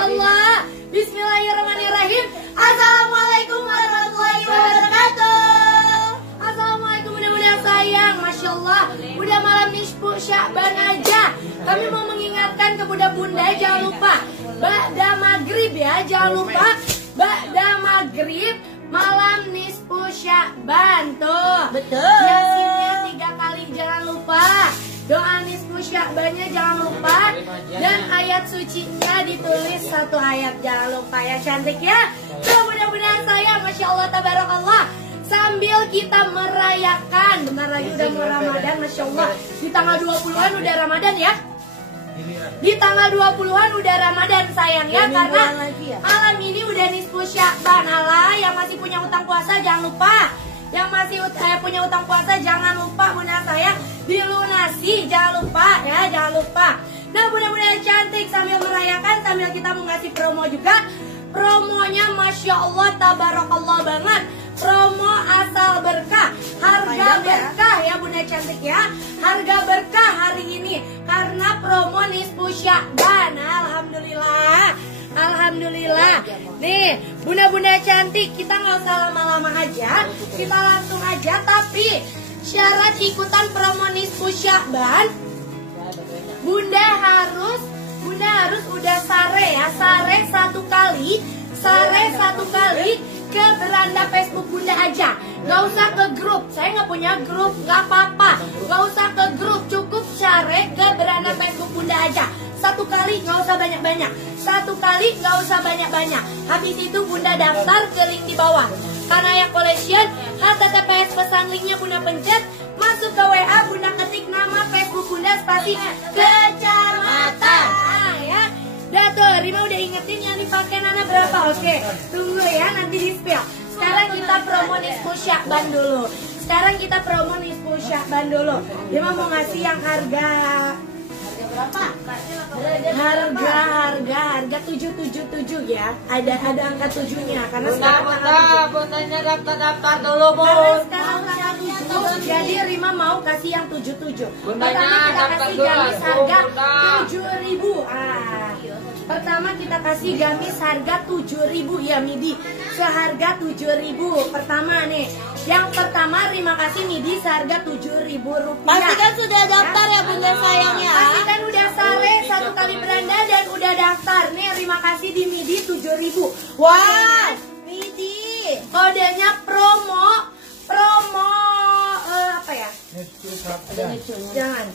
Allah. Bismillahirrahmanirrahim. Assalamualaikum warahmatullahi wabarakatuh. Assalamualaikum bunda-bunda sayang. Masya Allah, udah malam nisfu Sya'ban aja. Kami mau mengingatkan ke bunda-bunda, jangan lupa ba'da maghrib ya, jangan lupa ba'da maghrib malam nisfu Sya'ban tuh. Betul. Yasinnya 3 kali jangan lupa. Doa nisfu Sya'bannya jangan lupa. Dan ayat sucinya ditulis 1 ayat, jangan lupa ya, cantik ya. Tuh mudah-mudahan saya, Masya Allah, tabarakallah. Sambil kita merayakan, bentar lagi udah mau Ramadan, Masya Allah. Di tanggal 20-an udah Ramadan ya. Di tanggal 20-an udah Ramadan sayang ya, karena malam ini udah nisfu Sya'ban. Alah, yang masih punya utang puasa jangan lupa. Yang masih punya utang puasa jangan lupa bunda sayang dilunasi, jangan lupa ya, jangan lupa. Nah mudah-mudahan cantik, sambil merayakan sambil kita mau ngasih promo juga. Promonya Masya Allah tabarakallah banget. Promo asal berkah, harga berkah ya bunda cantik ya. Harga berkah hari ini karena promo nisfu Sya'ban. Alhamdulillah, alhamdulillah. Nih bunda-bunda cantik, kita nggak usah lama-lama aja, kita langsung aja. Tapi syarat ikutan promo nisfu Sya'ban, bunda harus udah sare ya, sare 1 kali ke beranda Facebook bunda aja. Gak usah ke grup, saya nggak punya grup, nggak apa-apa. Gak usah ke grup, cukup share ke beranda Facebook bunda aja. 1 kali, nggak usah banyak-banyak. 1 kali, nggak usah banyak-banyak. Habis itu bunda daftar ke link di bawah. Karena yang collection, https pesan linknya bunda pencet, masuk ke WA bunda ketik nama Facebook bunda spasi kecamatan. Ya. Udah tuh, Rima udah ingetin yang dipakai Nana berapa? Oke, tunggu ya, nanti di spill. Sekarang kita promo nisfu Sya'ban dulu. Rima mau ngasih yang harga berapa? Harga 777 ya. Ada angka 7-nya karena Bundanya daftar dulu, Bu. Karena sekarang tanggal 7, jadi Rima mau kasih yang 77. Pertama kita kasih gamis harga 7.000. Pertama kita kasih gamis harga 7.000 ya, midi seharga 7.000. Pertama nih, yang pertama Rima kasih midi seharga 7.000 rupiah. Pastikan sudah daftar ya bunda sayang ya. Pastikan udah sare 1 kali beranda dan udah daftar. Nih Rima kasih di midi 7.000. Wah, midi. Kodenya promo apa ya? Jangan.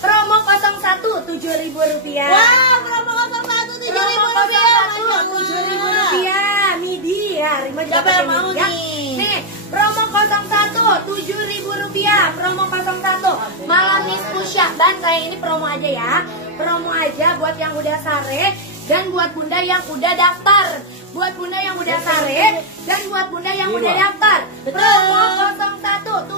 Promo 01 7.000 rupiah. Wah, promo 01 7.000 rupiah. 7.000 rupiah. Midi ya. Rima juga siapa yang pakai mau midi, ya. nih? Nih, promo 01 7.000 rupiah. Promo 01 malam nisfu Sya'ban. Kayak ini promo aja ya. Promo aja buat yang udah sare dan buat bunda yang udah daftar. Buat bunda yang udah sare dan buat bunda yang udah daftar. Promo 01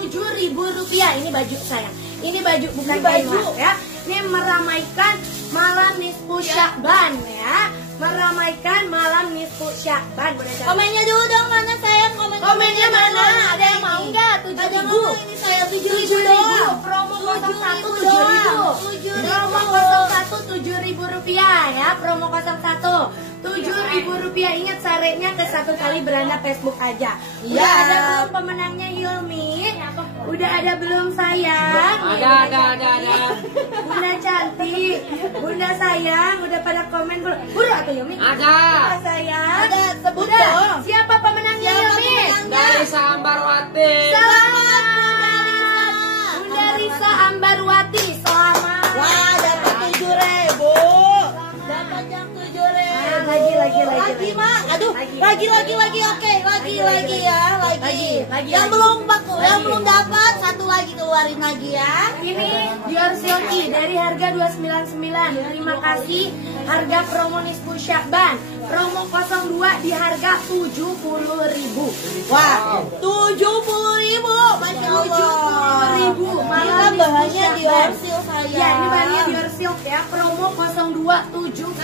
7.000 rupiah. Ini baju sayang. Ini baju bukan baju ya. Ini meramaikan malam nisfu Sya'ban ya. Meramaikan malam nisfu Sya'ban. Komennya dulu dong, mana sayang? Komennya mana? Ada yang mau nggak? 7.000. Ini saya 7.000 doang. Promo 01 7.000. Promo 01 7.000 rupiah ya. Promo 01 7.000 rupiah. Ingat sarenya ke 1 kali beranda Facebook aja. Udah ada belum pemenangnya Hilmi? Udah ada belum sayang? Ada. Bunda cantik, bunda sayang, udah pada komen belum? Buru atau Hilmi? Ada. Bunda sayang. Ada, sebut Udah. dong. Siapa pemenangnya Hilmi? Dari Sambarwati. Selamat Bunda Risa Ambarwati, selamat. Wah, dapat 7.000. Dapat yang 7.000. Lagi, Mak. Aduh, lagi. Oke, lagi ya, lagi. Yang belum dapat 1 lagi keluarin lagi ya. Ini Dior Silky dari harga 299. Terima kasih. Harga promo nisfu Sya'ban. Promo 02 di harga 70.000. Wah, 70.000. Masya Allah. 70.000. Kita bahannya Dior Silk sayang. Ya, ini bahannya Dior Silk ya. Promo 02 70.000.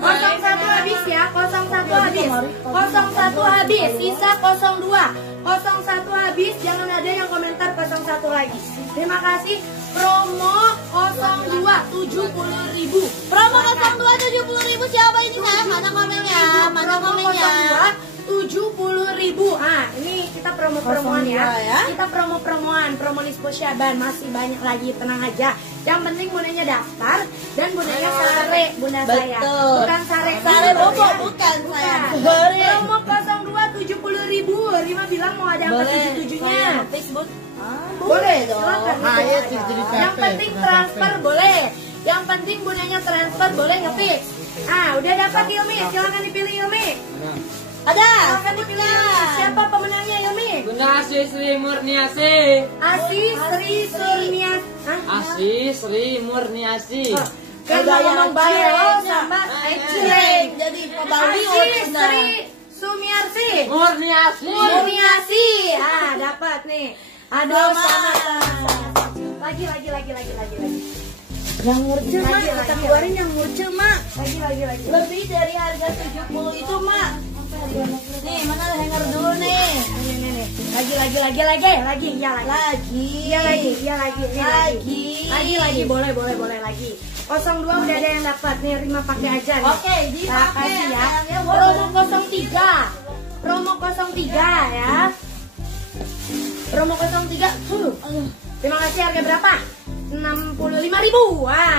01 habis ya. 01 habis. 01 habis. Sisa 02. 01 habis. Jangan ada yang komentar 01 lagi. Terima kasih. Promo 02 70.000. Promo 02 70.000 siapa ini sayang? Mana komennya? Mana komennya? 70.000. Ah, ini kita promo-promoan ya. Kita promo-promoan, promo Nispo Syaban masih banyak lagi, tenang aja. Yang penting bundanya daftar dan bundanya sare, bunda saya. Bukan sare. Sare bobo bukan saya. Promo 02 70.000. Rima bilang mau ada angka 77-nya. Facebook. Boleh dong. Ayo jadi Yang penting transfer boleh. Yang penting bundanya transfer boleh nge-fix. Ah, udah dapat Ilmi, silakan dipilih Ilmi. Ada. Silakan dipilih Ilmi. Siapa pemenangnya Ilmi? Bunda Asi Sri Murniasi. Asi Sri Surnias. Asi Sri Murniasi. Kalau ngomong Bayo sama Ejeng. Jadi pembawi Asi Sri Sumiarsi. Murniasi. Murniasi. Ah, dapat nih. Aduh, sama. Lagi. Yang murce mak, Lagi. kita keluarin yang murce mak. Lagi. Lebih dari harga 70 itu mak. Nih mana hanger dulu nih. Nih. Lagi. Lagi. Boleh lagi. 02 udah ada yang dapat nih, Rima pakai aja nih. Oke, dipakai Kasih ya. sayangnya. Promo 03 ya. Promo 03. Terima kasih, harga berapa? 65.000. Wah,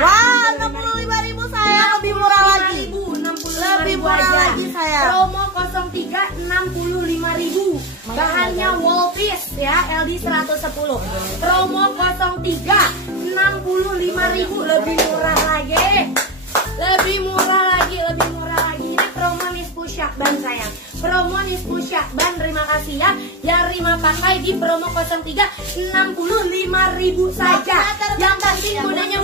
65.000 sayang, lebih murah lagi. 65.000 murah aja. lagi, sayang. Promo 03 65.000. Bahannya wall piece ya, LD 110. Promo 03 65.000, lebih murah lagi. Ini promo Nispo Syakban sayang. Promo Nispo Syakban, terima kasih ya. Yang Rima pakai di promo 03 65.000 saja. Yang penting bundanya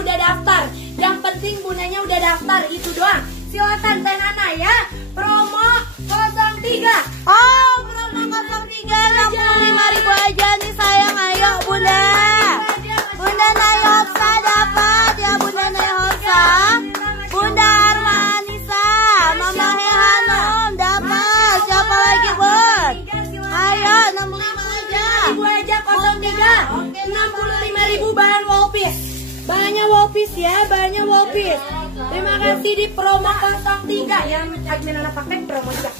udah daftar. Itu doang. Silakan Teh Nana ya. Promo 03. Oh, promo 03 65.000 aja nih sayang. Ayo bunda. Bunda Nayopsa dapat ya, Bunda Nayopsa. Bunda Armanisa, Mama Hehanom dapat. Siapa lagi bun? Ayo 65 aja. 3 65.000 bahan wall piece. Bahannya wall piece. Terima kasih di promo 03 yang admin anak pakai promo juga.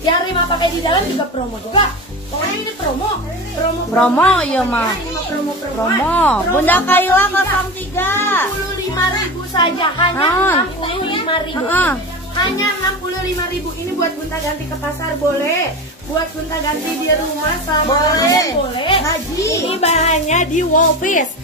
Yang Rima pakai di dalam juga promo juga. Pokoknya ini promo ya ma. Promo. Bunda Kaila 03. 65.000 saja, hanya 65.000. Hanya 65.000. Ini buat gonta ganti ke pasar boleh. Buat gonta ganti di rumah sama boleh. Haji. Ini bahannya di wall piece.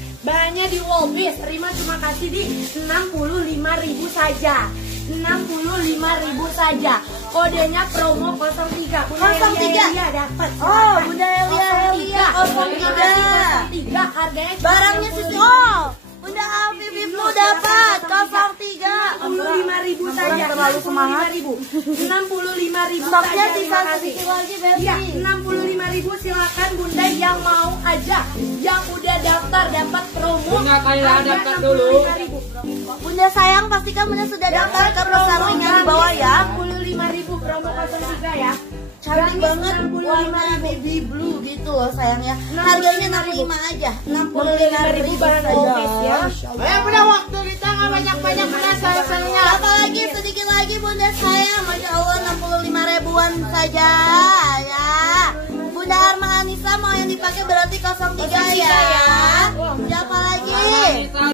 Rima cuma kasih di 65.000 saja. 65.000 saja. Kodenya promo 03. Bunda 03. Elia dapat. Oh, Bunda Elia 03. Harganya Barangnya sisi. Oh, Bunda Alfi Biblu dapat 03. 65.000 saja. Terlalu semangat. 65.000 Stoknya saja. sisa Terima kasih. sedikit lagi baby. Ya, 65.000 silakan Bunda yang mau aja. Yang udah daftar dapat promo. Bunda Kaila harga daftar dulu. 65.000. Bunda sayang pastikan Bunda sudah daftar ke pesan linknya di bawah ya. 65.000 promo 03 ya. Cantik banget warna baby blue gitu loh sayangnya. Harganya 65 aja. 65.000 bahan wall piece ya. Ayo Bunda, waktu di tangan banyak-banyak Bunda sayangnya. Apalagi sedikit lagi Bunda sayang. Masya Allah 65 ribuan saja ya. Bunda Arma Anissa mau yang dipakai berarti 03 ya.